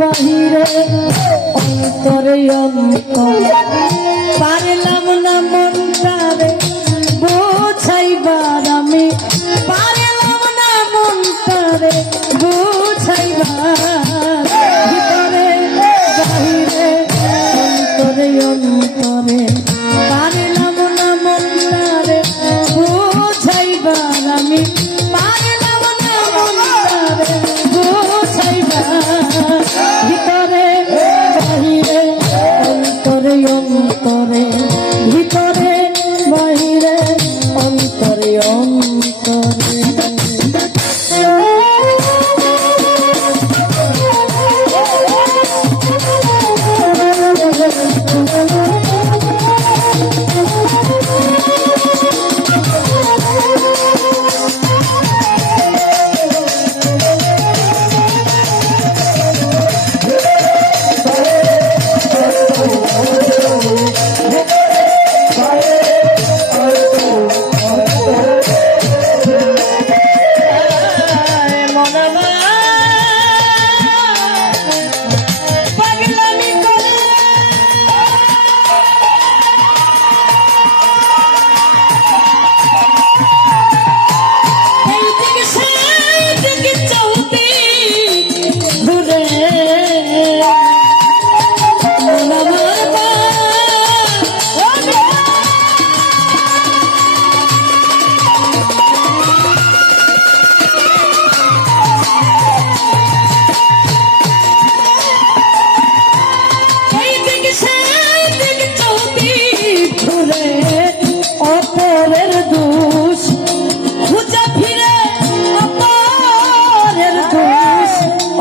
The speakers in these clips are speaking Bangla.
বাহিরে অন্তরে অন্তরে পারলাম না মনটারে বুঝাইবার আমি পারলাম না মনটারে বুঝাইবার ভিতরে বাহিরে অন্তরে অন্তরে পারলাম না মনটারে বুঝাইবার আমি পারলাম না মনটারে বুঝাইবার ভিতরে বাহিরে অন্তরে অন্তরে ভিতরে বাহিরে অন্তরে অন্তরে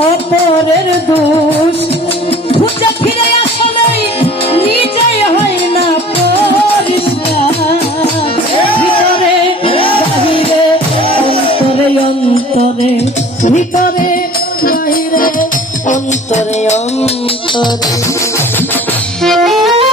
অপরের দোষ খুঁজে ফিরে আসলে নিজেই হয় না পরিষ্কার ভিতরে বাহিরে অন্তরে অন্তরে ভিতরে বাহিরে অন্তরে অন্তরে